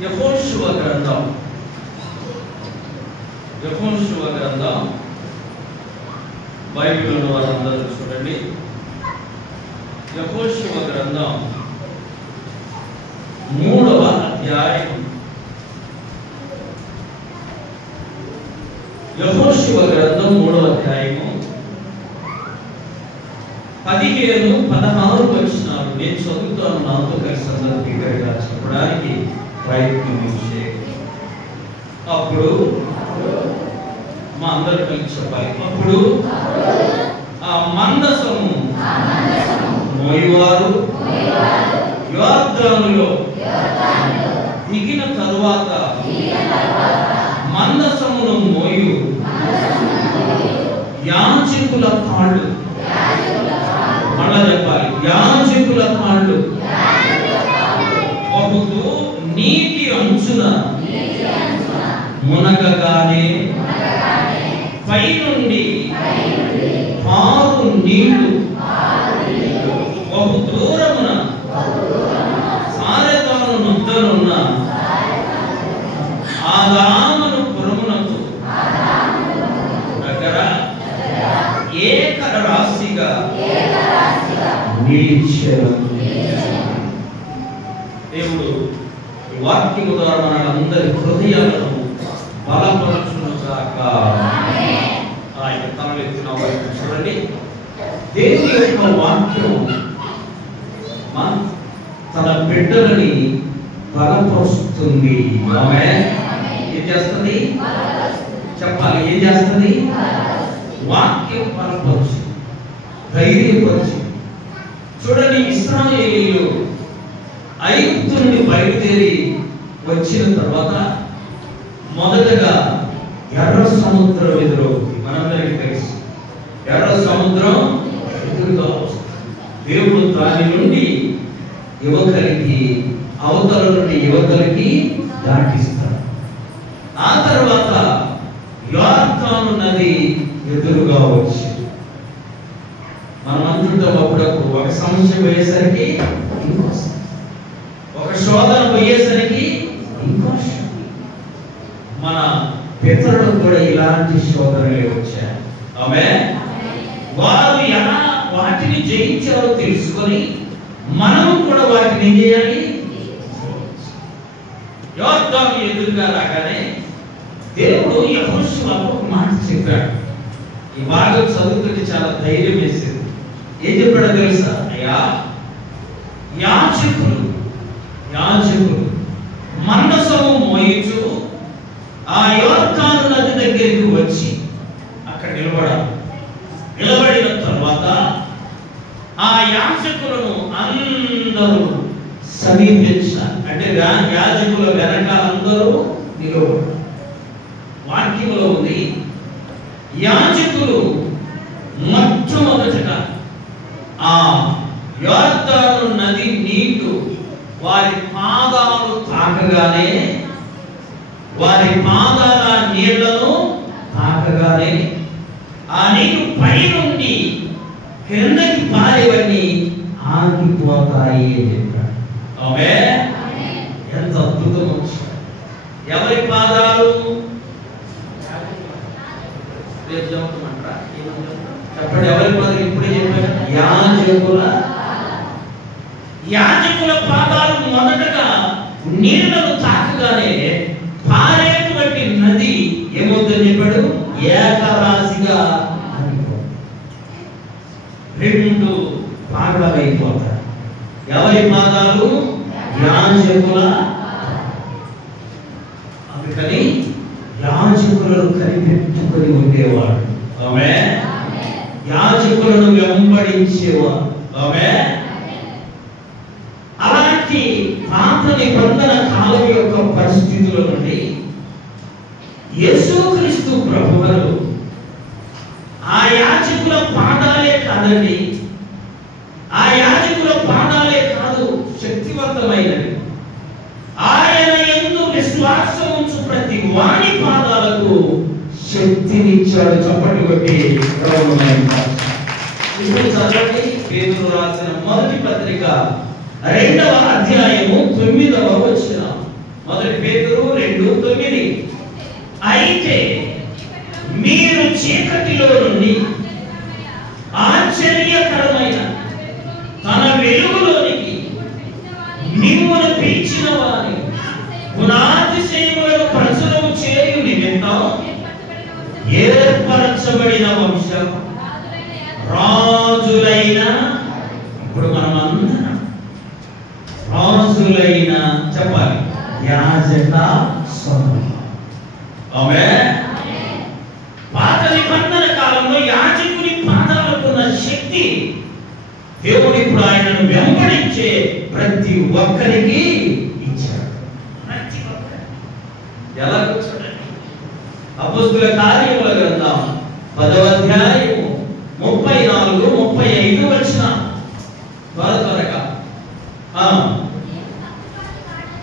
యెహోషువ గ్రంథం బైబిల్ ఉన్న వారందరూ చూడండి. యెహోషువ గ్రంథం 3వ అధ్యాయం. యెహోషువ గ్రంథం 3వ అధ్యాయము 15, 16 వచనాలు నేను చదువుతాను. నాతో కలిసి అందరూ బిగ్గరగా చెప్పడానికి ప్రయత్నం చేయండి. అప్పుడు మా అందరూ కలిసి చెప్పాలి. అప్పుడు ఆ మందసము మోయువారు యోర్దానులో దిగిన తరువాత మందసమును మోయు యాజకుల కాళ్ళు, మళ్ళా చెప్పాలి, యాజకుల కాళ్ళు బహుతూ నీటి అంచున మునగగానే పైనుండి పారు నీళ్లు బహు దూరమున సారెతాను నొద్దనున్న ఆదామును పురమునకు దగ్గర ఏక రాశిగా నిలిచెను. దేవుడు ఈ వాక్యము ద్వారా మనందరి హృదయాలను బలపరచునుగాక. ఆయన తలెత్తిన వైపు చూడండి. దేవుని యొక్క వాక్యం తన బిడ్డలని బలపరుస్తుంది. ఆమేన్. ఏం చేస్తుంది? చెప్పాలి, ఏం చేస్తుంది? వాక్యం బలపరుచు, ధైర్యపరచు. చూడండి, ఇశ్రాయేలీయులు ఐగుప్తు నుండి బయలుదేరి వచ్చిన తర్వాత మొదటగా ఎర్ర సముద్రం ఎదురవుతుంది. మనందరికీ తెలుసు, ఎర్ర సముద్రం ఎదురుగా వస్తుంది. దేవుడు దాని నుండి యువకులకి, అవతల నుండి యువకులకి దాటిస్తాడు. ఆ తర్వాత యోర్దాను నది ఎదురుగా వచ్చింది. మనం అంటుంటాం అప్పుడప్పుడు, ఒక సమస్య పోయేసరికి ఇంకో, ఒక శోధన పోయేసరికి ఇంకో. మన పితరులకు కూడా ఇలాంటి శోధనలే వచ్చాయి. ఆమేన్. వారు ఎలా వాటిని జయించారో తెలుసుకొని మనము కూడా వాటిని ఏం చేయాలి? యోర్దాను ఎదురుగా రాగానే దేవుడు యెహోషువకు ఒక మాట చెప్పాడు. ఈ భాగం చదువుతుంటే చాలా ధైర్యం వేసేది. ఏం చెప్పాడో తెలుసా? అయ్యా, యాజకులు మందసము మోయించు ఆ యోర్దాను నది దగ్గరికి వచ్చి అక్కడ నిలబడాలి. నిలబడిన తర్వాత ఆ యాజకులను అందరూ సమీపించాలి. అంటే యాజకుల వెనకాల అందరూ నిలబడాలి. వాక్యంలో ఉంది, యాజకులు మొట్టమొదటగా ఆ యోర్దాను నది నీళ్లు వారి పాదాలు తాకగానే, వారి పాదాల నీళ్లను తాకగానే ఆ నీళ్లు పైనుండి కిందకి పారేవన్నీ ఆగిపోతాయి అని చెప్పాడు. ఆమేన్. ఎంత అద్భుతం వచ్చింది. ఎవరి పాదాలు? చెప్పండి, ఎవరి పాదాలు? ఇప్పుడే చెప్పాడు, యాజకుల పాదాలు మొదటగా నీళ్లను తాకగానే పారేటువంటి నది ఏమవుతుందని చెప్పాడు? ఏకరాశిగా రెండు భాగాలైపోతాయి. ఎవరి పాదాలు? యాజకుల. అందుకని యాజకులను కనిపెట్టుకొని ఉండేవాడు. ఆమేన్. యాజకులను వెంబడించేవాడు. ఆమేన్. అలాంటి పాత నిబంధన కాలం యొక్క పరిస్థితుల నుండి యేసుక్రీస్తు ప్రభువులు ఆ యాజకుల పాదాలే కాదండి, ఆ యాజకుల పాదాలే కాదు, శక్తివంతమైనది. ఆయన యందు విశ్వాసం ఉంచు ప్రతి వాని పాదాలకు శక్తినిచ్చాడు. చప్పట్లు కొట్టి ఇప్పుడు చదవండి. పేతురు రాసిన మొదటి పత్రిక 2వ అధ్యాయము 9వ వచనం. మొదటి పేతురు 2:9. అయితే మీరు చీకటిలో నుండి ఆశ్చర్యకరమైన తన వెలుగులోనికి మిమ్మును పిలిచిన వారి గుణాతిశయములను ప్రచురము చేయు నిమిత్తం ఏర్పరచబడిన వంశం, రాజులైన, ఇప్పుడు మనమందరం రాజులైన చెప్పాలి, యాజక సమూహం. ఆమేన్. పాత నిబంధన కాలంలో యాజకుని పాదాలకున్న శక్తి దేవుడు ఇప్పుడు ఆయనను వెంబడించే ప్రతి ఒక్కరికి ఇచ్చాడు. ప్రతి ఒక్కరికి. ఎలా కూర్చోండి? అపోస్తుల కార్యముల గ్రంథం 10వ అధ్యాయము 34, 35 వచనం. త్వరగా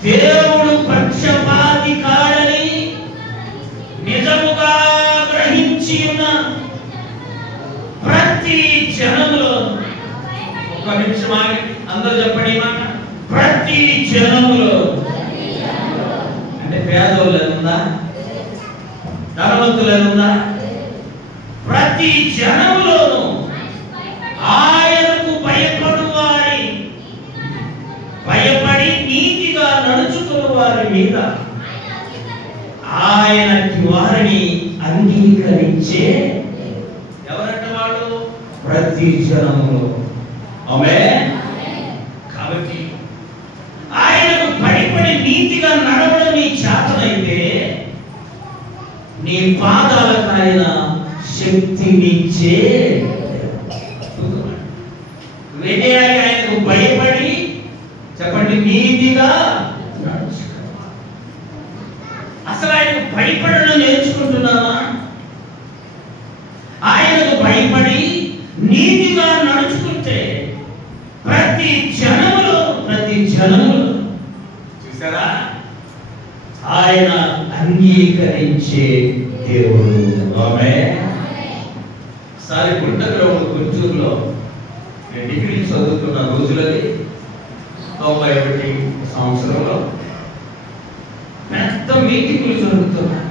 దేవుడు పక్షపాతి కాడని నిజముగా గ్రహించి ఉన్న ప్రతి జనములో, ఒక నిమిషం ఆగి అందరూ చెప్పండి మాట, ప్రతి జనములో అంటే పేదోళ్ళనుందా, ధనవంతులనుందా, ప్రతి జనములోనూ ఆయనకు భయపడి నీతిగా నడుచుకున్న వారి మీద ఆయన వారిని అంగీకరించే ఎవరంట వాడు? ప్రతి జనములో. ఆమేన్. కాబట్టి ఆయనకు భయపడి నీతిగా నడవడం నీ చేతనైతే నీ పాదాలకు ఆయన శక్తినిచ్చే. వినయాలి ఆయనకు భయపడి చెప్పండి నీతిగా నడుచుకోవాలి. అసలు ఆయనకు భయపడడం నేర్చుకుంటున్నావా? ఆయనకు భయపడి నీతిగా నడుచుకుంటే ప్రతి జనములో చూసారా ఆయన అంగీకరించే దేవుడు. ఆమేన్. సారి గుంటూరులో నేను డిగ్రీ చదువుతున్న రోజులది 91 సంవత్సరంలో పెద్ద మీటింగులు జరుగుతున్నాయి.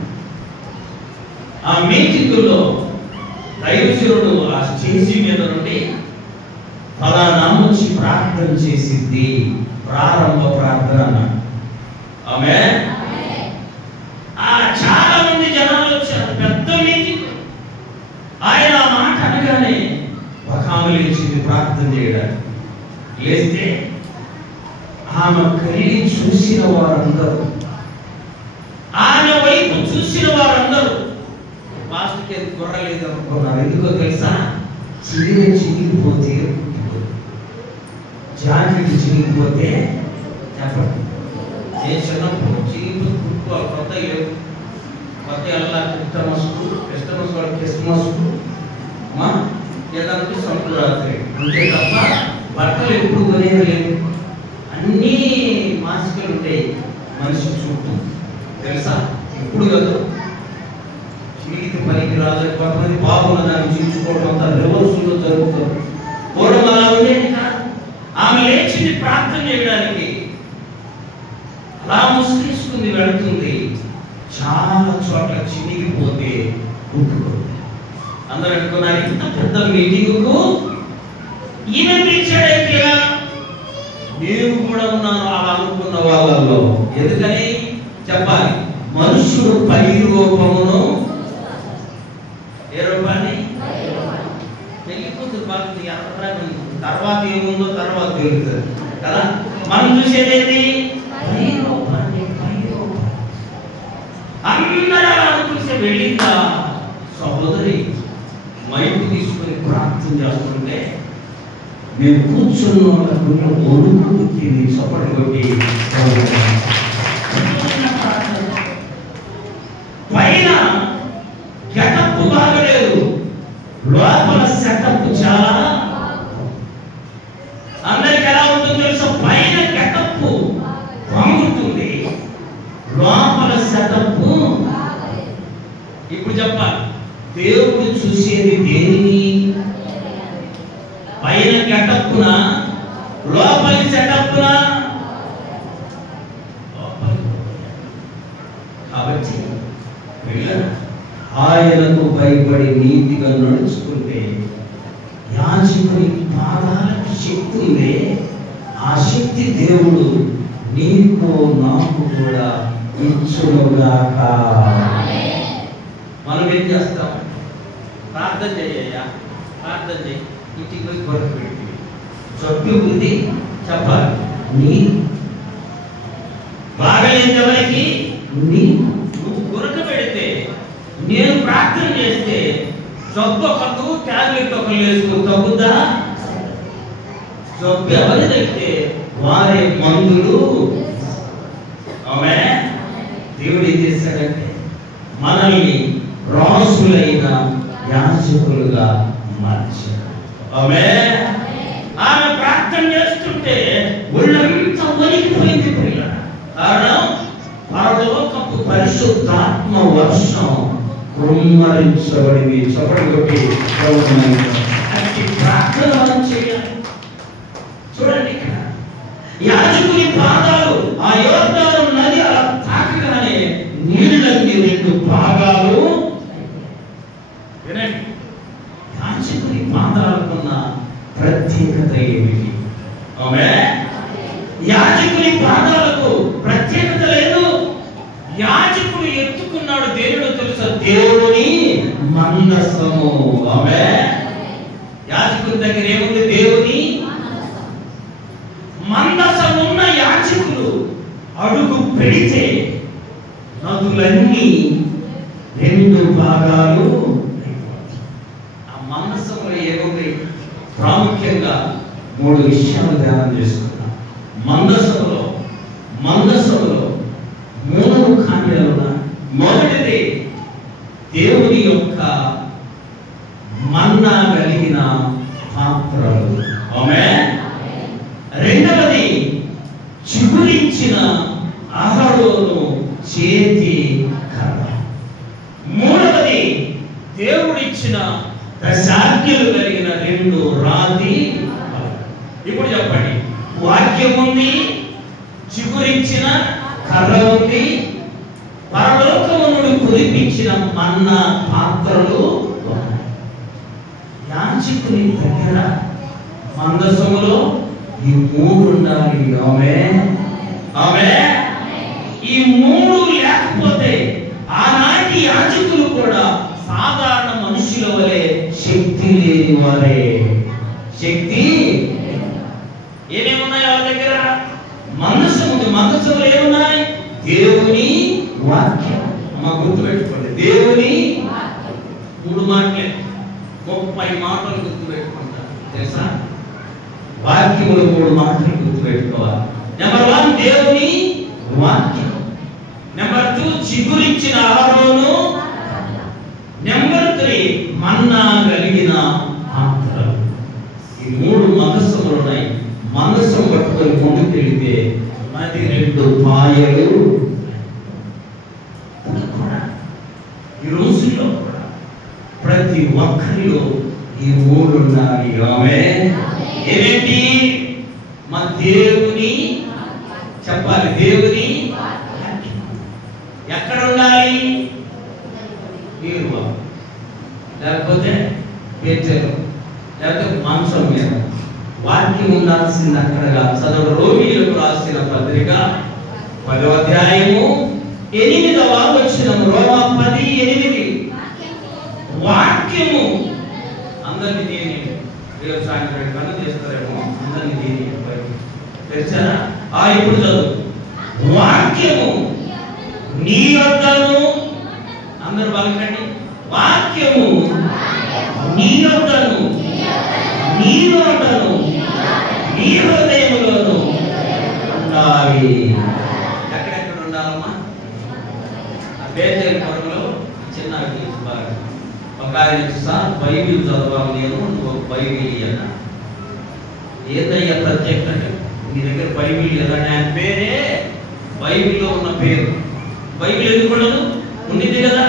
ఆ మీటింగుల్లో దైవజనుడు ఆ స్టేజి మీద నుండి ఫలానా నుంచి ప్రార్థన చేసింది, ప్రారంభ ప్రార్థన అన్నాడు. ఆమేన్. చాలా మంది జనాలు వచ్చారు, పెద్ద మీటింగ్. ఆయన ఆ మాట అనగానే ఒక ఆమె లేచింది ప్రార్థన చేయడానికి. లేస్తే ఆమె కలిగి చూసిన వారందరూ, ఆమె వైపు చూసిన వారందరూ మాస్టర్కి గుర్రలేదు అనుకున్నారు. ఎందుకో తెలుసా? చిరిగిపోతే, జాకెట్ చిరిగిపోతే చెప్పండి, ఏ చిన్నప్పుడు చిరిగిపోతే కుట్టుకోవాలి. కొత్త లేవు, కొత్త ఎలా క్రిస్టమస్ వాడు క్రిస్మస్ ఏదంటే సంక్రాంతి అంతే తప్ప బట్టలు ఎప్పుడు కొనేది లేదు. అన్నీ మాసికలు ఉంటాయి మనిషి చుట్టూ, తెలుసా? ఇప్పుడు కదా చిరిగితే పనికి రాదు. కొంతమంది బాబులు దాన్ని చీల్చుకోవడం అంతా రివర్సులో జరుగుతుంది. పూర్వం అలా ఉండేది కాదు. ఆమె లేచింది ప్రార్థన చేయడానికి, అలా ముసుగేసుకుంది వెళుతుంది. చాలా చోట్ల చినిగిపోతే కుట్టుకుంది. అందరూ అనుకున్నారు ఇంత పెద్ద మీటింగుకు ఈమె పిలిచాడైతే నేను కూడా ఉన్నాను అలా అనుకున్న వాళ్ళల్లో. ఎందుకని చెప్పాలి? మనుషుడు పై రూపమును, ఏ రూపాన్ని? వెళ్ళిపోతుంది బాగుంది. తర్వాత ఏముందో తర్వాత తెలుస్తుంది కదా. మనం చూసేదేది పై రూపాన్ని. అందరూ అనుకుంటే వెళ్ళిందా సహోదరి మైకు తీసుకుని ప్రార్థన చేస్తుంటే నేను కూర్చున్న ఒడుకు తిని చప్పటి కొట్టి పైన గెటప్ బాగలేదు, లోపల సెటప్ చాలా. అందరికి ఎలా ఉంటుందో తెలుసా? పైన గెటప్ బాగుంటుంది, లోపల సెటప్. ఇప్పుడు చెప్పాలి, దేవుడు చూసేది దేనిని? పైన గెటప్పున, లోపలి సెటప్పున. ఆయనకు భయపడి నీతిగా నడుచుకుంటే యాజకుని పాదాలకు శక్తి ఉందే, ఆ శక్తి దేవుడు నీకు నాకు కూడా ఇచ్చునుగాక. మనం ఏం చేస్తాం? ప్రార్థన చేయ్యా, ప్రార్థన చేయి, ఇంటికి పోయి కొరకు పెట్టి జబ్బు ఉంది చెప్పాలి. నీ బాగలేదు ఎవరికి? నువ్వు కొరకు పెడితే, నేను ప్రార్థన చేస్తే జబ్బు ఒకరు ట్యాబ్లెట్ ఒకరు వేసుకుని తగ్గుద్దా? జబ్బు ఎవరిదైతే వారే మందులు. ఆమె దేవుడు ఏం చేశాడంటే మనల్ని రాసులైన యాజకులుగా మార్చాడు. ఆమె ప్రార్థన చేస్తుంటే ఒళ్ళంతా వణికిపోయింది. కారణం పరలోకపు పరిశుద్ధాత్మ వర్షం కుమ్మరించబడింది. చప్పటి ప్రార్థన మనం చేయాలి. చూడండి, ఇక్కడ యాజకుని పాదాలు ఆ యోర్దాను నది అలా తాకగానే నీళ్ళకి 2 భాగాలు. వినండి, యాజకుని పాదాలకున్న ప్రత్యేకత ఏమిటి? ఆమె యాజకుని పాదాలకు ప్రత్యేకత లేదు. యాజకుడు ఎత్తుకున్నాడు దేవుడు తెలుసా? దేవుని మందసము. ఆమె యాజకుని దగ్గర ఏముంది? దేవుని మందసం ఉన్న యాజకులు అడుగు పెడితే నదులన్నీ 2 భాగాలు. ఆ మందసంలో ఏముంది? ప్రాముఖ్యంగా 3 విషయాలు ధ్యానం చేసుకున్నాం. మందసంలో 3 కార్యాలు ఉన్నాయి. మొదటిది దేవుని యొక్క మన్నా కలిగిన పాత్రలు. ఆమె రెండవది చిగురించిన అహరోను చేతి కర్ర. మూడవది దేవుడిచ్చిన దశాజ్ఞలు కలిగిన 2 రాతి. ఇప్పుడు చెప్పండి, వాక్యం ఉంది, చిగురించిన కర్ర ఉంది, పరలోకము నుండి కురిపించిన మన్నా పాత్రలు. యాజకుని దగ్గర మందసములో ఈ 3 ఉండాలి. ఆమె ఈ 3 లేకపోతే ఆనాటి యాజకులు కూడా సాధారణ మనుషుల వలె శక్తి లేని వారే. శక్తి ఏమేమున్నాయి వాళ్ళ దగ్గర? మందసం ఉంది. మందసంలో ఏమున్నాయి? దేవుని వాక్యం. మా గుర్తు పెట్టుకోండి, దేవుని 3 మాటలే, 30 మాటలు గుర్తు పెట్టుకుంటారు తెలుసా? వాక్యములు 3 మాటలు గుర్తు పెట్టుకోవాలి. నెంబర్ 1 దేవుని వాక్యం. నెంబర్ 2 చిగురించిన అహరోను. నెంబర్ 3 మన్నా కలిగిన పాత్రలు. ఈ 3 మందసములు ఉన్నాయి. మందసం పట్టుకొని ముందుకు వెళితే నది 2 పాయలు. ఈ రోజుల్లో కూడా ప్రతి ఒక్కరిలో ఈ 3 ఉండాలి. ఆమె ఏమిటి? మా దేవుని చెప్పాలి. దేవుని ఎక్కడ ఉండాలి? లేకపోతే పెట్టెలు, లేకపోతే మంచం మీద. వాక్యం ఉండాల్సింది అక్కడగా. చదువు రోమీయులకు రాసిన పత్రిక 10వ అధ్యాయము 8వ వచనం. రోమా 10:8. వాక్యము అందరినీ దీని రేపు సాయంత్రం కన్నా చేస్తారేమో. అందరినీ దీని తెలుసారా? ఇప్పుడు చదువు. వాక్యము నీ వద్దను, అందరు పలకండి, వాక్యము నీ వద్దను, నీ నోటను, నీ హృదయములోను ఉండాలి. ఎక్కడెక్కడ ఉండాలమ్మా? బేతేలు కొరలో చిన్న బాగా ఒక ఆయన సార్ బైబిల్ చదవాలి, నేను నువ్వు బైబిల్ అన్న. ఏదయ్యా ప్రత్యేకత? నీ దగ్గర బైబిల్ లేదని. ఆయన పేరే బైబిల్లో ఉన్న పేరు. బైబిల్ ఎందుకు ఉండదు? ఉండింది కదా.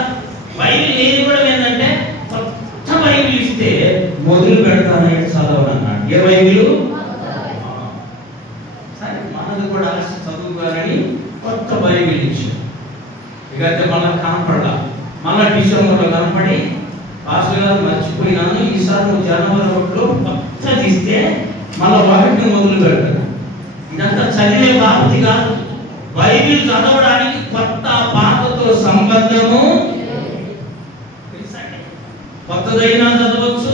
బైబిల్ లేని కూడా ఏంటంటే కొత్త బైబిల్ ఇస్తే మొదలు పెడతానని చదవనన్నాడు. ఏ బైబిల్? సరే, మనది కూడా చదువుకోవాలని కొత్త బైబిల్ ఇచ్చాడు. ఇక అయితే మనకు కనపడాల. మళ్ళా డిసెంబర్లో కనపడి పాస్టర్ గారు మర్చిపోయినాను, ఈసారి నువ్వు జనవరి 1లో కొత్తది ఇస్తే మళ్ళీ వాటిని మొదలు పెడతాను. ఇదంతా చదివే బాధ్యత కాదు. బైబిల్ చదవడానికి కొత్త పాతతో సంబంధము. కొత్తదైనా చదవచ్చు,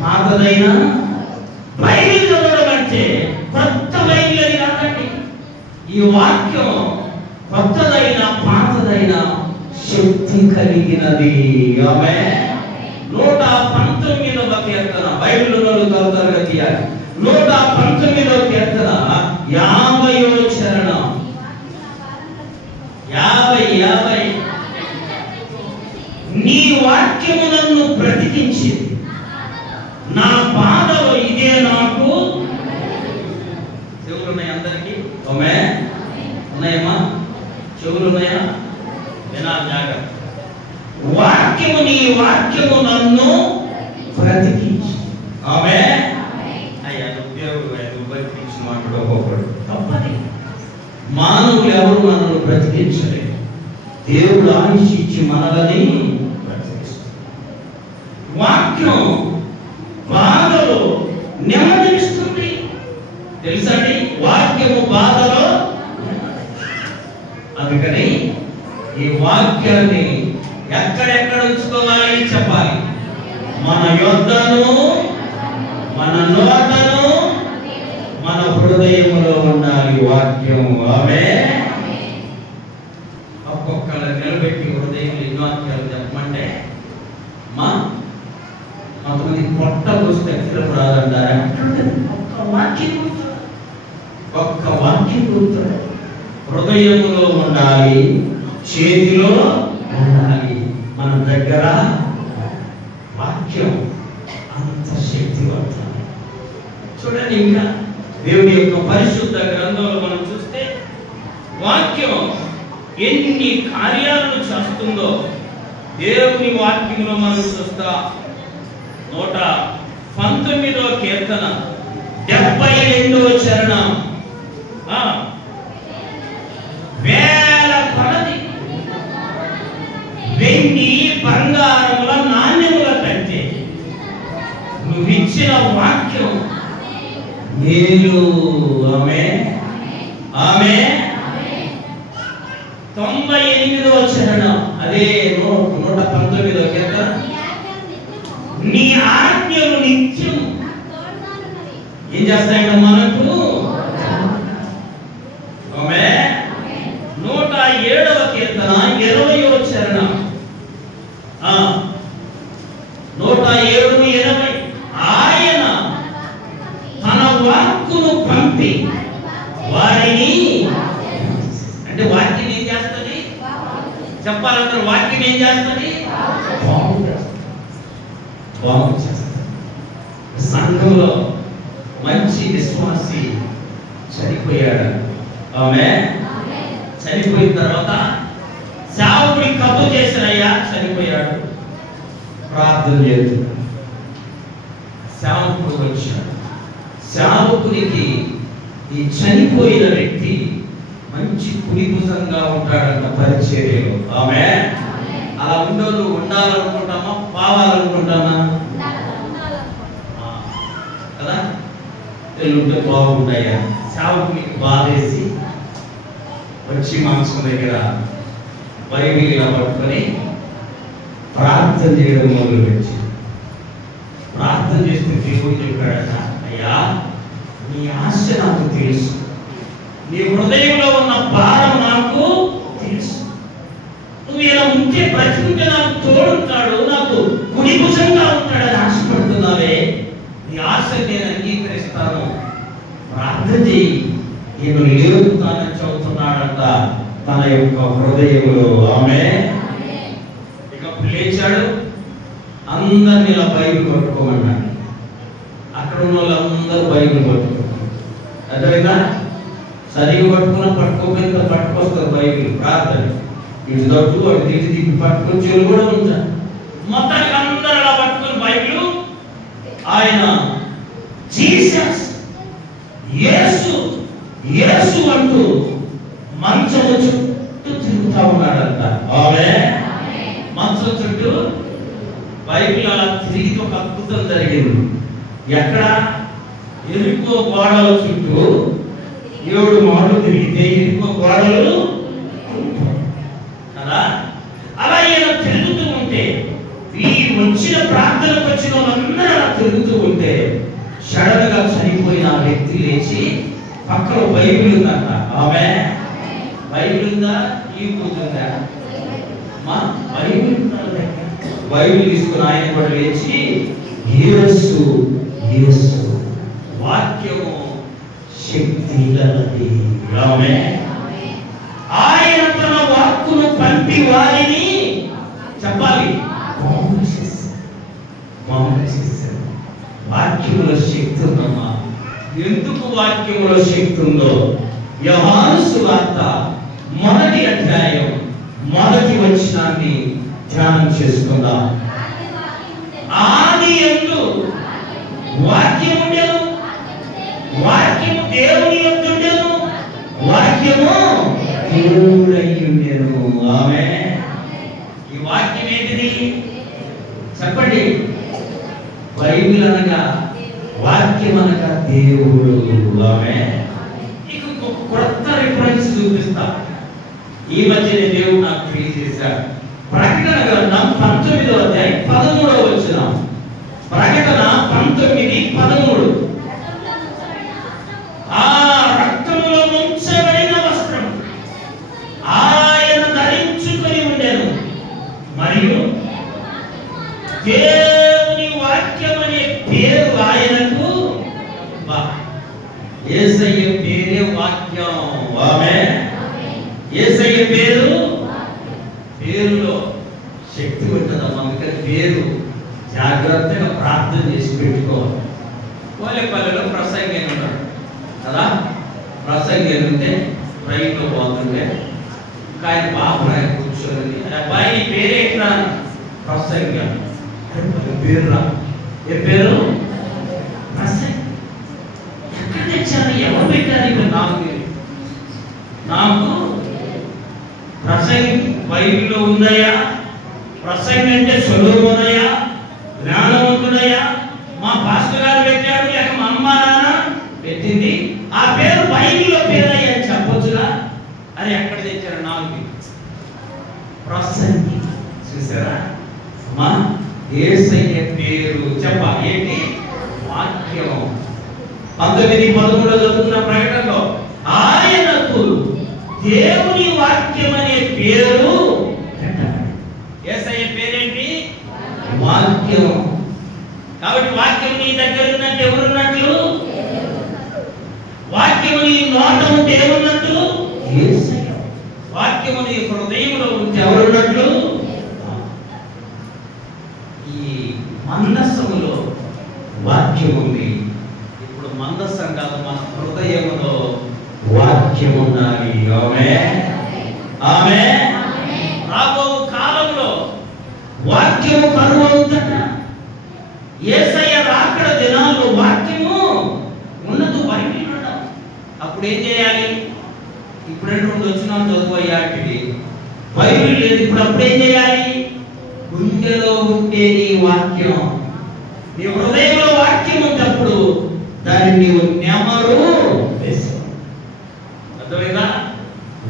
పాతదైనా. బైబిల్ చదవడం అంటే కొత్త బైబిల్ అని కాదండి. ఈ వాక్యం కొత్తదైన పాతదైన శక్తి కలిగినది. ఆమేన్. 119వ కీర్తన బైబిల్లో చదువుతారు తీయాలి. 119వ కీర్తన 50వ చరణం. 50 నీ వాక్యము నన్ను బ్రతికించింది, నా పాదలు ఇదే నాకు. చెవులు ఉన్నాయి అందరికీ? ఆమేన్. ఉన్నాయమ్మా? చెవులు ఉన్నాయా? వినాలి జాగ్రత్త. వాక్యము, నీ వాక్యము నన్ను బ్రతికించి. ఆమేన్. అయ్యా దేవుడు బ్రతికించిన వాడు ఒక్కొక్కడు తప్పది. మానవులు ఎవరు మనల్ని బ్రతికించలేదు. దేవుడు ఆయుష్ ఇచ్చి మనల్ని బ్రతికిస్తాడు. వాక్యం బాధలో నెమ్మదిస్తుంది. తెలుసండి, వాక్యము బాధలో. అందుకని ఈ వాక్యాన్ని ఎక్కడెక్కడ ఉంచుకోవాలి చెప్పాలి. మన యొద్దను, మన నోటను, మన హృదయములో ఉండాలి వాక్యం. ఆమేన్. ఒక్కొక్కరు నిలబెట్టి హృదయంలో ఎన్ని వాక్యాలు చెప్పమంటే కొంతమంది పొట్ట వస్తే ఎక్కడకు రాదంటారా? ఒక్క వాక్యం కూర్చోండి. హృదయములో ఉండాలి, చేతిలో ఉండాలి, మన దగ్గర వాక్యం అంత శక్తివంతమే. చూడండి, ఇంకా దేవుని యొక్క పరిశుద్ధ గ్రంథంలో మనం చూస్తే వాక్యం ఎన్ని కార్యాలను చేస్తుందో దేవుని వాక్యంలో మనం చూస్తా. 119వ కీర్తన 72వ చరణం. వేల కొలది వెండి బంగారముల నాణ్యముల కంటే నువ్విచ్చిన వాక్యం మేలు. ఆమేన్. ఆమేన్. 98వ చరణం అదే 119వ కీర్తన. నీ ఆజ్ఞలు నిత్యం ఏం చేస్తాయంట మనకు. ఆమేన్. 107వ కీర్తన 20వ చరణం. 107:20 ఆయన తన వాక్కును పంపి వారిని, అంటే వాక్యం ఏం చేస్తుంది చెప్పాలంటారు. వాక్యం ఏం చేస్తుంది? బాగు చేస్తుంది. సంఘంలో మంచి విశ్వాసి చనిపోయాడు. ఆమేన్. చనిపోయిన తర్వాత సేవకుడి కబు చేసినయ్యా చనిపోయాడు. ప్రార్థన చేస్తున్నాడు. సేవకుడు వచ్చాడు. సేవకునికి ఈ చనిపోయిన వ్యక్తి మంచి కుడిభుజంగా ఉంటాడంట పరిచర్యలో. ఆమేన్. అలా ఉండోళ్ళు ఉండాలనుకుంటామా పావాలనుకుంటామా? కదా, ఉంటే బాగుంటాయా? సేవకునికి బాధేసి వచ్చి మాంసం దగ్గర బైబిల్ ఇలా పట్టుకొని ప్రార్థన చేయడం మొదలుపెట్టి ప్రార్థన చేస్తే దేవుడు చెప్పాడట, అయ్యా నీ ఆశ నాకు తెలుసు, నీ హృదయంలో ఉన్న భారం నాకు తెలుసు. నువ్వు ఇలా ఉంటే బ్రతికుంటే నాకు తోడుంటాడు, నాకు కుడి భుజంగా ఉంటాడని ఆశపడుతున్నావే, నీ ఆశ నేను అంగీకరిస్తాను, ప్రార్థన చేయి, నేను లేవుతానని చెబుతున్నాడంట తన యొక్క హృదయంలో. ఆమేన్. ఇక లేచాడు, అందరినీ ఇలా బైబిల్ పట్టుకోమన్నాడు. అక్కడ ఉన్న వాళ్ళందరూ బైబిల్ పట్టుకున్నారు. అదేవిధంగా సరిగ్గా పట్టుకోకపోయినా పట్టుకొస్తారు బైబిల్. ప్రార్థన ఇటు తట్టు అటు తిరిగి తిప్పి పట్టుకొచ్చేవాళ్ళు కూడా ఉంటారు. మొత్తానికి అందరూ అలా పట్టుకుని బైబిల్ ఆయన జీసస్ యేసు యేసు అంటూ మంచము చుట్టూ తిరుగుతా ఉన్నాడంట. ఆమేన్. సంవత్సరం చుట్టూ బైబిల్ అలా తిరిగి ఒక అద్భుతం జరిగింది. ఎక్కడ? ఎరుకో గోడల చుట్టూ 7 మార్లు తిరిగితే ఎరుకో గోడలు కదా. అలా ఈయన తిరుగుతూ ఉంటే, ఈ వచ్చిన ప్రార్థనకు వచ్చిన వాళ్ళందరూ అలా తిరుగుతూ ఉంటే సడన్ గా చనిపోయిన ఆ వ్యక్తి లేచి పక్కన బైబిల్ ఉందంట. ఆమె బైబిల్ ఉందా? ఈ కూతుందా? మా బైబిల్ ఉందా? బైబిల్ తీసుకుని ఆయన కూడా లేచి యేసు యేసు వాక్యము శక్తి గలది. ఆమె ఆయన తన వాక్కును పంపి వారిని చెప్పాలి. వాక్యములో శక్తి ఉందమ్మా. ఎందుకు వాక్యములో శక్తి ఉందో యోహాను సువార్త 1వ అధ్యాయం 1వ వచనాన్ని ధ్యానం చేసుకుందాం. ఆది యందు వాక్యము ఉండెను, వాక్యము దేవుని యొద్ద ఉండెను, వాక్యము దేవుడై ఉండెను. ఆమేన్. ఈ వాక్యం ఏంటిది చెప్పండి? బైబిల్ అనగా వాక్యం అనగా దేవుడు. ఆమేన్. నీకు కొత్త రిఫరెన్స్ చూపిస్తా. ఈ మధ్యనే దేవుడు నాకు తెలియజేశాడు. ప్రకటన గ్రంథం 19వ అధ్యాయం 13వ వచనం. ప్రకటన 19:13. ఆ రక్తములో ముంచబడిన వస్త్రం ఆయన ధరించుకొని ఉండెను, మరియు దేవుని వాక్యం అనే పేరు ఆయనకు. యేసయ్య పేరే వాక్యం. ఆమేన్. యేసయ్య పేరులో శక్తి ఉంటుందమ్మా. అందుకని పేరు జాగ్రత్తగా ప్రార్థన చేసి పెట్టుకోవాలి. కోలేపల్లిలో ప్రసంగం ఉన్నాడు కదా. ప్రసంగం ఉంటే రైల్లో పోతుంటే ఆయన బాబు కూర్చొని, అబ్బాయి నీ పేరే ఎట్లా? ప్రసంగం. పేరు రా. ఏ పేరు? ప్రసంగం. ఎక్కడ తెచ్చాను? ఎవరు పెట్టారు? ఇప్పుడు నాకు ప్రసంగం బైబిల్లో ఉందయా? ప్రసంగం అంటే సొలొమోనయ్యా, జ్ఞానవంతుడయ్యా, మా పాస్టర్ గారు పెట్టాడు, లేక మా అమ్మ నాన్న పెట్టింది, ఆ పేరు బైబిల్లో పేరయ్యా అని చెప్పొచ్చుగా. అని ఎక్కడ తెచ్చారు? నాకు ప్రసంగి. చూసారా మా యేసయ్య పేరు చెప్ప ఏంటి? వాక్యం. 19:13 చదువుతున్న ప్రకటనలో ఆయనకు దేవుని వాక్యం అనే పేరు. యేసయ్య పేరేంటి? వాక్యం. కాబట్టి వాక్యం నీ దగ్గర ఉన్నట్టు ఎవరున్నట్లు? వాక్యము నీ నోట ఉంటే ఎవరున్నట్లు? యేసయ్య. వాక్యము నీ హృదయంలో ఉంటే ఎవరున్నట్లు? ఈ మందసములో వాక్యం ఉంది. ఇప్పుడు మందసం కాదు, మన హృదయములో వాక్యం ఉండాలి. ఆమేన్. ఆమేన్. రాబో కాలంలో వాక్యము కరువవుతుంట. యేసయ్య రాకడ దినాల్లో వాక్యము ఉన్నది, బైబిల్ ఉండదు. అప్పుడు ఏం చేయాలి? ఇప్పుడే 2 వచనాలు చదువుయాటివి, బైబిల్ లేదు. ఇప్పుడు అప్పుడు ఏం చేయాలి? గుండెలో ఉంటే నీ వాక్యం, నీ హృదయంలో వాక్యం ఉన్నప్పుడు దాన్ని నీవు నెమరు వేసావు. అర్థమైందా?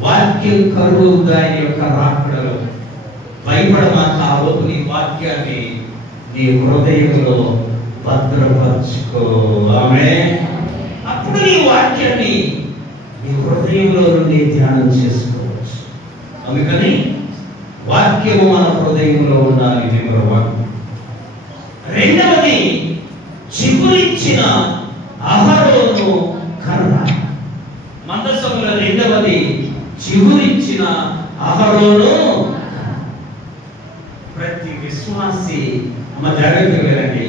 వాక్యం కరువు దాని యొక్క రాకడలో భయపడమాక. ఆ రోజు నీ వాక్యాన్ని నీ హృదయంలో భద్రపరచుకో. ఆమేన్. అప్పుడు నీ వాక్యాన్ని నీ హృదయంలో నుండి ధ్యానం చేసుకోవచ్చు. అందుకని వాక్యము మన హృదయంలో ఉండాలి. నెంబర్ 1. రెండవది, చిగురించిన అహరోను కర్ర. మందసముల రెండవది చిగురించిన అహరోను. ప్రతి విశ్వాసి మన జాగ్రత్తగా వినండి,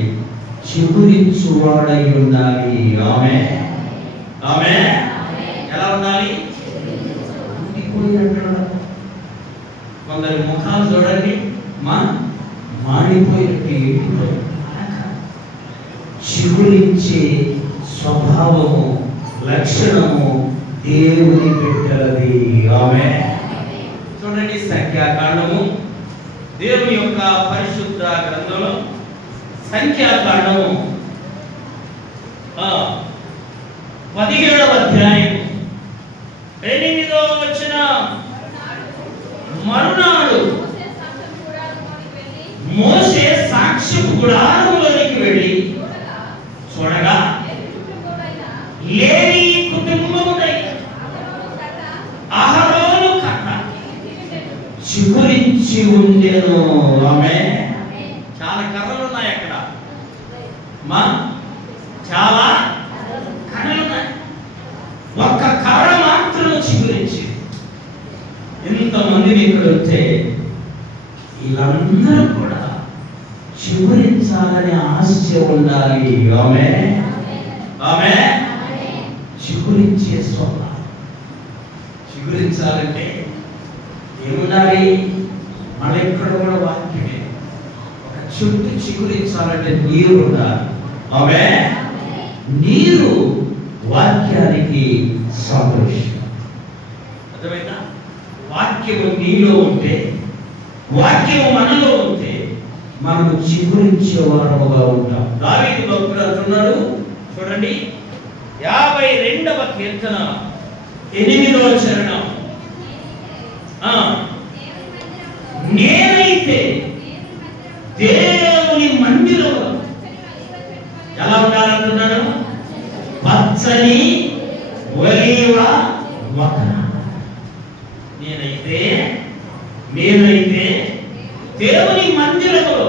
చిగురించువాడై ఉండాలి. ఆమేన్. ఆమేన్. ఎలా ఉండాలి? కొందరి ముఖాలు చూడండి, మాడిపోయినట్టు చిగురించే స్వభావము, లక్షణము దేవుని బిడ్డలది. ఆమేన్. చూడండి, సంఖ్యాకాండము దేవుని యొక్క పరిశుద్ధ గ్రంథంలో సంఖ్యాకాండము 17వ అధ్యాయం 8వ వచనం. మరునాడు మోషే సాక్ష్యపు గుడారములోనికి వెళ్ళి చూడగా లేవి కుటుంబమునైన అహరోను కర్ర చిగురించి ఉండెను. ఆమేన్. చాలా కర్రలు ఉన్నాయి అక్కడ, చాలా కర్రలు ఉన్నాయి. ఒక్క కర్ర మాత్రం చిగురించి. ఎంతమంది ఇక్కడ ఉంటే వీళ్ళందరూ కూడా చిగురించాలని ఆశ ఉండాలి. ఆమేన్. ఆమేన్. చిగురించే స్వభావం. చిగురించాలంటే ఏముండాలి? మన ఇక్కడ కూడా వాక్యమే. ఒక చెట్టు చిగురించాలంటే నీరు ఉండాలి. ఆమేన్. నీరు వాక్యానికి సాదృశ్యం. అర్థమైందా? వాక్యము నీలో ఉంటే, వాక్యము మనలో ఉంటే మనము చిగురించే వారముగా ఉంటాం. దావీదు భక్తుడు అంటున్నాడు, చూడండి 52వ కీర్తన 8వ చరణం. నేనైతే దేవుని మందిరంలో ఎలా ఉండాలంటున్నాడు? పచ్చని ఒలీవ వన. నేనైతే దేవుని మందిరంలో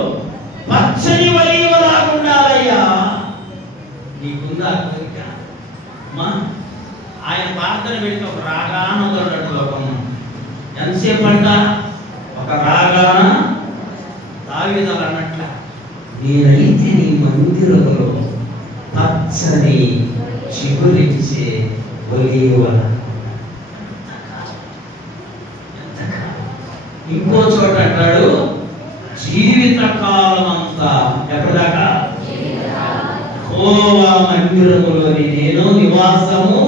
పచ్చని ఒలీవలాగా ఉండాలయ్యా. నీకుందా? ఆయన ప్రార్థన పెడితే ఒక రాగాన ఉన్నట్టు ఎంతసేపు అంట? ఒక రాగాన. దావీదు అన్నట్ల నేనైతే నీ మందిరంలో పచ్చని చిగురించే ఒలీవ. ఇంకో చోట అంటాడు జీవితకాలం అంతా. ఎప్పటిదాకా? యెహోవా మందిరములోని నేను నివాసము.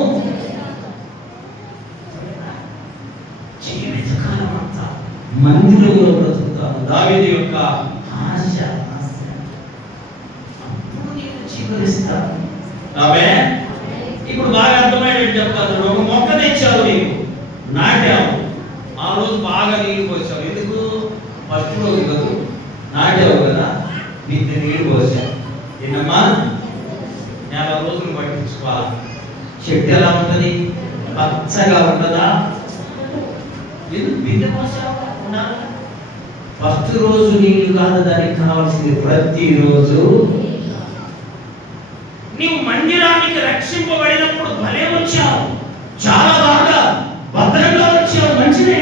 జీవితకాలం అంతా మందిరంలో బ్రతుకుతాను. దావీదు యొక్క ఆశ. అప్పుడు నేను చిగురిస్తాను. ఆమేన్. ఇప్పుడు బాగా అర్థమయ్యేట్టు చెప్తాను. ఒక మొక్క తెచ్చావు, నీకు నాటావు. ఆ రోజు బాగా నీళ్లు పోసావు. ఎందుకు? ఫస్ట్ రోజు కదా నాటావు కదా, నీకు నీళ్లు పోసావు. ఏనమ్మా? 40 రోజులు పట్టించుకోవాలి. చెట్టు ఎలా ఉంటుంది? పచ్చగా ఉంటుందా? బిందె పోసావు ఉండాలి. ఫస్ట్ రోజు నీళ్లు కాదు దానికి కావాల్సింది, ప్రతిరోజు. నీవు మందిరానికి రక్షింపబడినప్పుడు భలే వచ్చావు, చాలా బాగా భద్రంగా వచ్చావు, మంచిదే.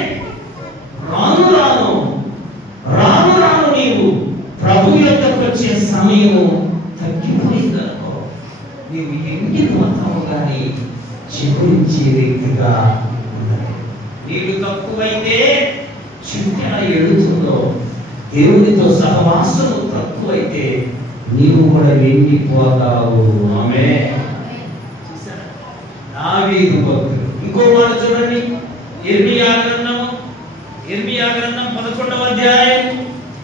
రాను రాను రాను రాను నీవు ప్రభు యొద్దకు వచ్చే సమయము తగ్గిపోయిందనుకో, నీవు ఎండిపోతావు కానీ చిగురించే వ్యక్తిగా ఉండాలి. నీళ్ళు తక్కువైతే చెట్టు ఎలా ఎడుతుందో, దేవునితో సహవాసము తక్కువైతే నీవు కూడా ఎండిపోతావు. ఆమేన్. దావీదు భక్తుడు. ఇంకో మాట చూడండి, ఇర్మియా గ్రంథం 11వ అధ్యాయం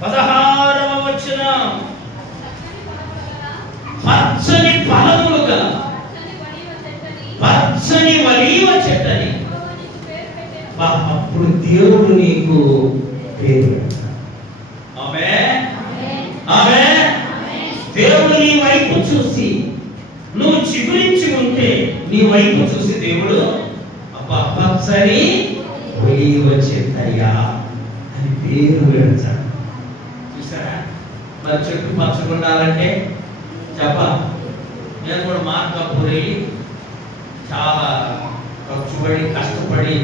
16వ వచనం. పచ్చని ఫలములు గల పచ్చని ఒలీవ చెట్టని. అప్పుడు దేవుడు నీకు పేరు పెడతాడు. ఆమేన్. ఆమేన్. దేవుడు నీ వైపు చూసి, నువ్వు చిగురించి ఉంటే నీ వైపు చూసి దేవుడు అబ్బా పచ్చని ఒలీవ చెట్టయ్యా అని పేరు పెడతాడు. చూసారా? మరి చెట్టు పచ్చకుండాలంటే నేను కూడా మార్కాపురి చాలా ఖర్చుపడి కష్టపడి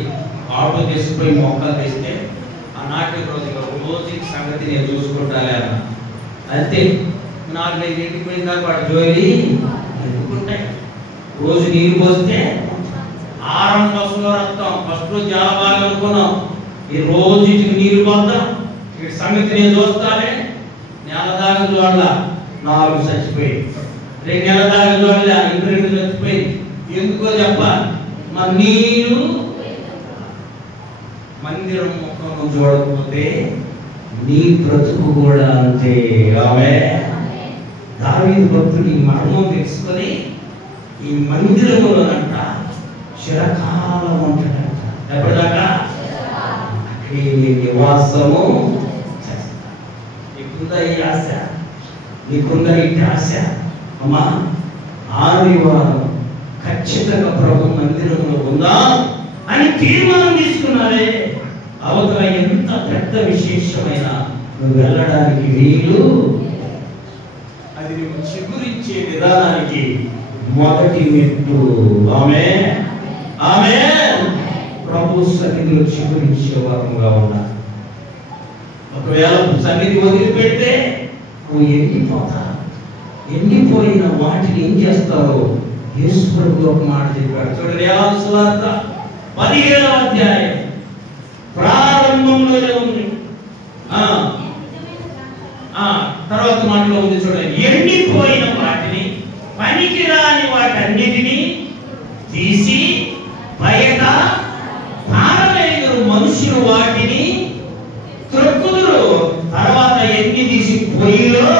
ఆటో తీసుకుపోయి మొక్కలు తెస్తే ఆ నాటి రోజుకి సంగతి నేను చూసుకుంటాలే అన్న. అంతే, 4-5 ఇంటికి పోయిందా వాడు జోలి ఎందుకుంటాయి. రోజు నీరు పోస్తే ఆరం బస్సులో రక్తం. ఫస్ట్ రోజు చాలా బాగా అనుకున్నాం, ఈ రోజు ఇంటికి నీరు పోద్దాం, వీటి సంగతి నేను చూస్తానే. నెల దాకా చూడాల, 4 చచ్చిపోయి. 2 నెలల దాకా చూడాల, 2 చచ్చిపోయి. ఎందుకో చెప్పాలి, మరి నీరు మందిరం ముఖం చూడకపోతే నీ బ్రతుకు కూడా అంతే. ఆమేన్. దావీదు భక్తుడు ఈ మర్మం తెలుసుకొని ఈ మందిరములోనంట చిరకాలం ఉంటాడంట. ఎప్పటిదాకా? అక్కడే నివాసము చేస్తాడు. నీకుందా ఈ ఆశ? నీకుందా ఈ ఆశ? అమ్మా, ఆదివారం ఖచ్చితంగా ప్రభు మందిరంలో ఉందా అని తీర్మానం తీసుకున్నారే. అవతల ఎంత పెద్ద విశేషమైన నువ్వు వెళ్ళడానికి వీలు. అది నువ్వు చిగురించే విధానానికి మొదటి మెట్టు. ఆమేన్. ఆమేన్. ప్రభు సన్నిధిలో చిగురించే వారంగా ఉన్నా. ఒకవేళ సన్నిధి వదిలిపెడితే నువ్వు ఎండిపోతా. ఎండిపోయిన వాటిని ఏం చేస్తారో యేసు ప్రభు ఒక మాట చెప్పాడు. చూడండి, యోహాను సువార్త 17వ అధ్యాయం ప్రారంభంలోనే ఉంది. తర్వాత మాటలో ఉంది చూడండి. ఎండిపోయిన వాటిని, పనికిరాని వాటన్నిటిని తీసి బయట పారవేయుదురు. మనుషులు వాటిని త్రొక్కుదురు, తర్వాత ఎన్ని తీసి పొయ్యిలో.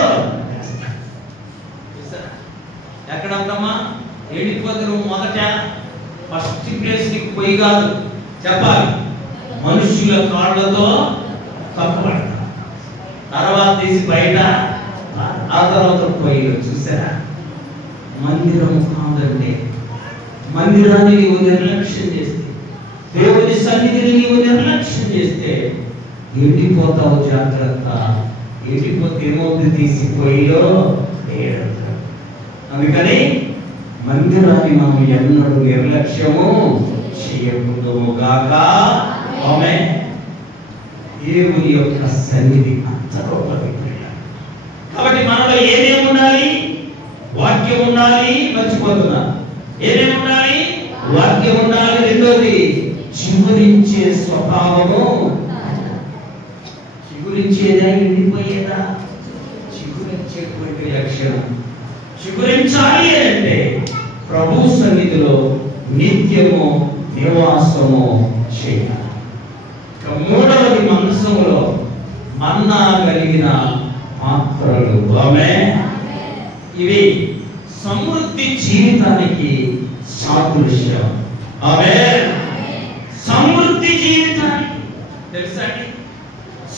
ఎక్కడంతమ్మా ఎండిపోతారు? మొదట ఫస్ట్ ప్లేస్ నీకు పొయ్యి కాదు, చెప్పాలి. మనుషుల కాళ్ళతో కప్పబడతారు, తర్వాత తీసి బయట, ఆ తర్వాత పొయ్యిలో. చూసారా? మందిరం కాదంటే, మందిరాన్ని నీవు నిర్లక్ష్యం చేస్తే, దేవుని సన్నిధిని నీవు నిర్లక్ష్యం చేస్తే ఎండిపోతావు. జాగ్రత్త. ఎండిపోతే ఏమవుతుంది? తీసి పొయ్యిలో వేయడం. అందుకని మందిరాన్ని మనం ఎన్నడూ నిర్లక్ష్యము చేయకూడదు గాక. ఆమేన్. దేవుని యొక్క సన్నిధి అంత గొప్పది. కాబట్టి మనలో ఏమేమి ఉండాలి? వాక్యం ఉండాలి. మర్చిపోతున్నా. ఏమేమి ఉండాలి? వాక్యం ఉండాలి. రెండోది చిగురించే స్వభావము. చిగురించేదా ఎండిపోయేదా? చిగురించేటువంటి లక్షణం. చిగురించాలి అంటే ప్రభు సన్నిధిలో నిత్యము నివాసము చేయాలి. మూడవది మనసులో మన్నా కలిగిన పాత్రలు. ఆమేన్. ఇవి సమృద్ధి జీవితానికి సాదృశ్యం. ఆమేన్. సమృద్ధి జీవితానికి తెలుసా?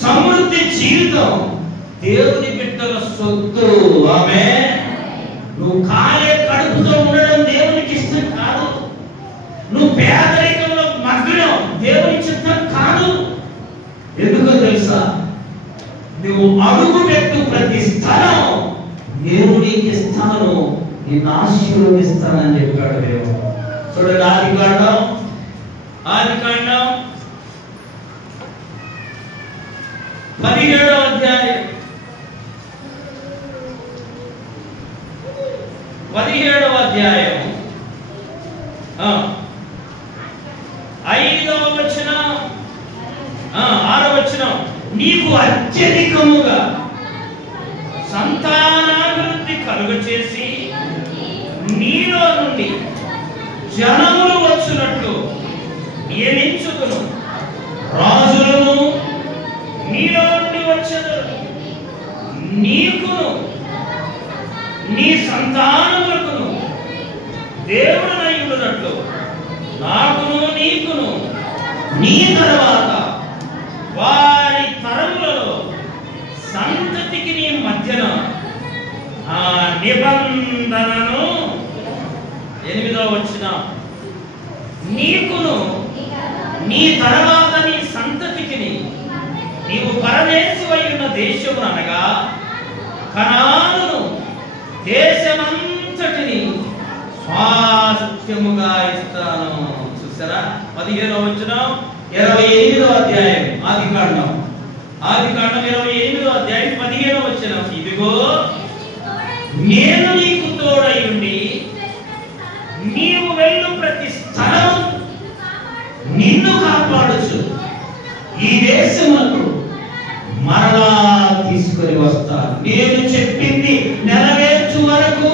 సమృద్ధి జీవితం దేవుని బిడ్డల సొత్తు. ఆమేన్. నువ్వు కాలే కడుపుతో ఉండడం దేవునికి ఇష్టం కాదు. నువ్వు పేదరికంలో మగ్నం దేవుని చిత్తం కాదు. ఎందుకో తెలుసా? నువ్వు అడుగు పెట్టు ప్రతి స్థలం నేను నీకు ఇస్తాను, నిన్ను ఆశీర్వదిస్తానని చెప్పాడు దేవుడు. చూడండి, ఆదికాండం 17వ అధ్యాయం 17వ అధ్యాయం 5వ వచనం 6వ వచనం. నీకు అత్యధికముగా సంతానాభివృద్ధి కలుగచేసి నీలో నుండి జనములు వచ్చినట్లు నియమించుదును. రాజులను నీలో నుండి వచ్చెదరు. నీకును నీ సంతానములకును దేవుడనై ఉండునట్లు నాకును నీకును నీ తరువాత వారి తరములలో సంతతికి నీ మధ్యన ఆ నిబంధనను. 8వ వచనం. నీకును నీ తరువాత నీ సంతతికి నీవు పరదేశివై ఉన్న దేశము అనగా కనానును దేశమంతటిని స్వాస్థ్యముగా ఇస్తాను. చూసారా? 15వ వచనం 28వ అధ్యాయం ఆదికాండం 28వ అధ్యాయం 15వ వచనం. ఇదిగో నేను నీకు తోడై ఉండి నీవు వెళ్ళు ప్రతి స్థలం నిన్ను కాపాడుచు ఈ దేశములకు మరలా తీసుకొని వస్తాను. నేను చెప్పింది నెరవేర్చు వరకు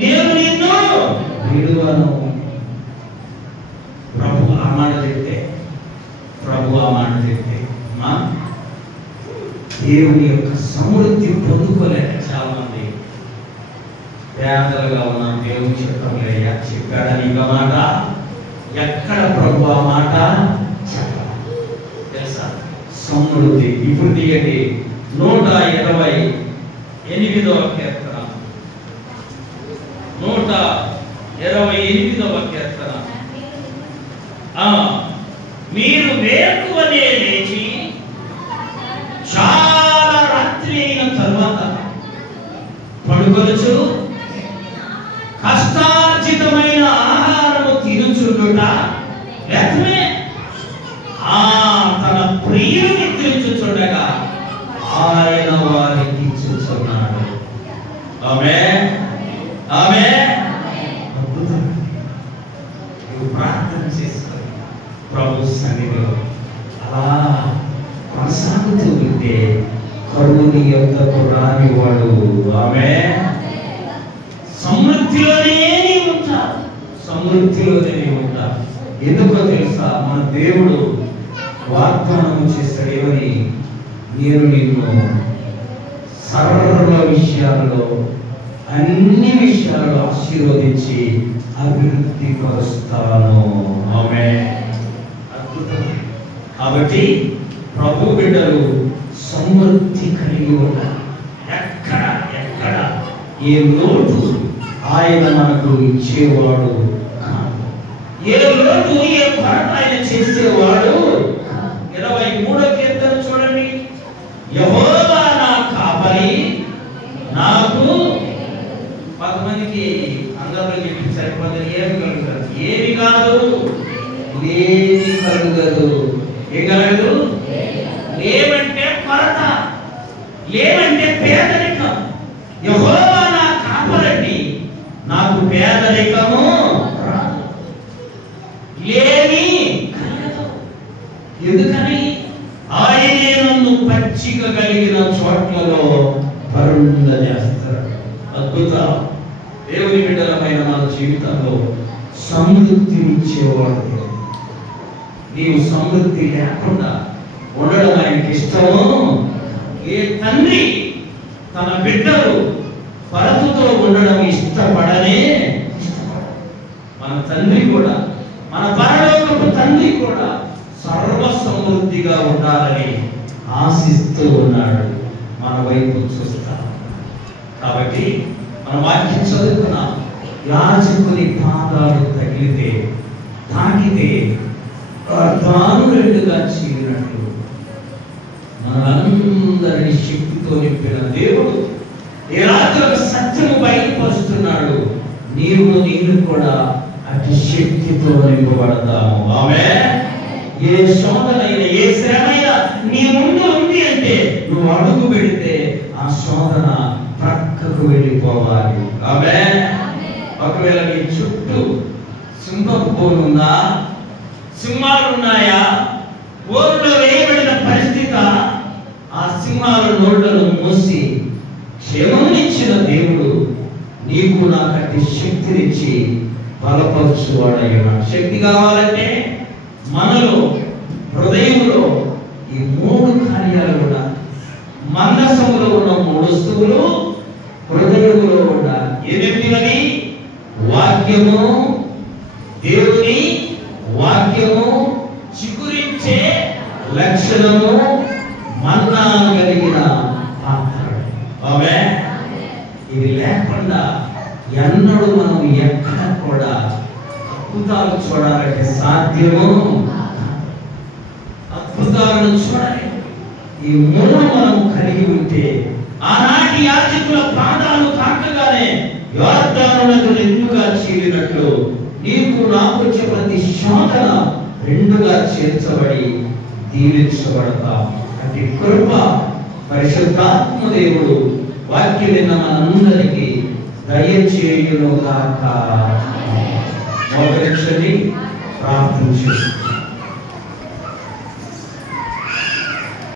నేను నిన్ను విడువను. ప్రభు ఆ మాట చెప్తే దేవుని యొక్క సమృద్ధి పొందుకోలేక చాలా మంది పేదలుగా ఉన్నాం. దేవుని చెప్పలేయ్యా, చెప్పాడని ఇంక మాట ఎక్కడ ప్రభు ఆ మాట చెప్పాలి తెలుసా? సమృద్ధి. ఇప్పుడు తీయండి 128వ కీర్తన, 128వ కీర్తన. మీరు వేకువనే లేచి చాలా రాత్రి అయిన తర్వాత పడుకొనుచు కష్టార్జితమైన ఆహారము తినుచుండుట వ్యర్థమే. తన ప్రియుని నిద్రించుచుండగా ఆయన వారికి ఇచ్చుచున్నాడు. ఆమేన్, ఆమేన్. అద్భుతం. నువ్వు ప్రార్థన చేసుకొని ప్రభు సన్నిధిలో అలా కొనసాగుతూ ఉంటే కరువుని యొద్దకు రానివాడు. ఆమేన్. సమృద్ధిలోనే ఉంటావు, సమృద్ధిలోనే ఉంటావు. ఎందుకో తెలుసా? మన దేవుడు వాగ్దానం చేస్తాడు ఏమని? నేను నిన్ను సర్వ విషయాలలో అన్ని విషయాలలో ఆశీర్వదించి అభివృద్ధి పరుస్తాను. ఆమేన్. అద్భుతం. కాబట్టి ప్రభు బిడ్డలు సమృద్ధి కలిగి ఉండాలి. ఎక్కడ ఏ లోటు ఆయన మనకు ఇచ్చేవాడు కాదు. ఏ లోటు ఏ కొరత ఆయన చేసేవాడు. 23వ కీర్తన చూడండి. యెహోవా నా కాపరి, నాకు కొంతమందికి అందరూ చెప్పి సరిపోతుంది. ఏమి కలుగుతారు? ఏమి కాదు, ఏమి కలుగదు. ఏం కలగదు? లేవంటే కొరత, లేవంటే పేదరికం. యెహోవా నా కాపరండి, నాకు పేదరికము రాదు, లేని కలగదు. ఎందుకని? ఆయనే నన్ను పచ్చిక కలిగిన చోట్లలో పరుండజేస్తాడు. అద్భుతం. దేవుని బిడ్డలమైన మన జీవితంలో సమృద్ధినిచ్చేవాడు. నీవు సమృద్ధి లేకుండా ఉండడం ఆయనకి ఇష్టము. ఏ తండ్రి తన బిడ్డలు పరతుతో ఉండడం ఇష్టపడనే ఇష్టపడదు. మన తండ్రి కూడా, మన పరలోకపు తండ్రి కూడా సర్వ సమృద్ధిగా ఉండాలని ఆశిస్తూ ఉన్నాడు. మన వైపు చూస్తా. కాబట్టి మన వాక్యం చదువుకున్నాం. యాజకుని పాదాలు తాకితే తాను రెండుగా చీలినట్లు మనందరినీ శక్తితో నింపిన దేవుడు ఈ రాత్రి ఒక సత్యము బయలుపరుస్తున్నాడు. నేను కూడా అతి శక్తితో నింపబడతాము. ఆమేన్. ఏ శోధనైనా ఏ శ్రమైనా నీ ముందు ఉంది అంటే నువ్వు అడుగు పెడితే ఆ శోధన ప్రక్కకు వెళ్ళిపోవాలి. ఆమేన్. ఒకవేళ నీ చుట్టూ సింహపు బోనుందా, సింహాలు ఉన్నాయా, ఊరిలో వేయబడిన పరిస్థితి, ఆ సింహాల నోళ్లను మూసి క్షేమమునిచ్చిన దేవుడు నీకు నాకంటే శక్తినిచ్చి బలపరచువాడయ్యాడు. శక్తి కావాలంటే మనలో హృదయంలో ఈ 3 కార్యాలు కూడా, మందసములో ఉన్న 3 వస్తువులు హృదయంలో ఉండాలి. ఏమేమిటి? వాక్యము, దేవుని వాక్యము, చిగురించే లక్షణము, మన్నా కలిగిన పాత్ర. ఆమేన్. ఇది లేకుండా ఎన్నడూ మనం ఎక్కడ కూడా అద్భుతాలు చూడాలంటే సాధ్యము. అద్భుతాలను చూడాలి. ఈ 3 మనం కలిగి ఉంటే ఆనాటి యాజకుల పాదాలు తాకగానే యోర్దాను నది రెండుగా చీలినట్లు నీకు నాకు వచ్చే ప్రతి శోధన రెండుగా చేర్చబడి దీవించబడతాం. అతి కృప పరిశుద్ధాత్మ దేవుడు వాక్యం విన్న మనందరికీ దయచేయును గాక. మోకరించి ప్రార్థన చేస్తున్నాం.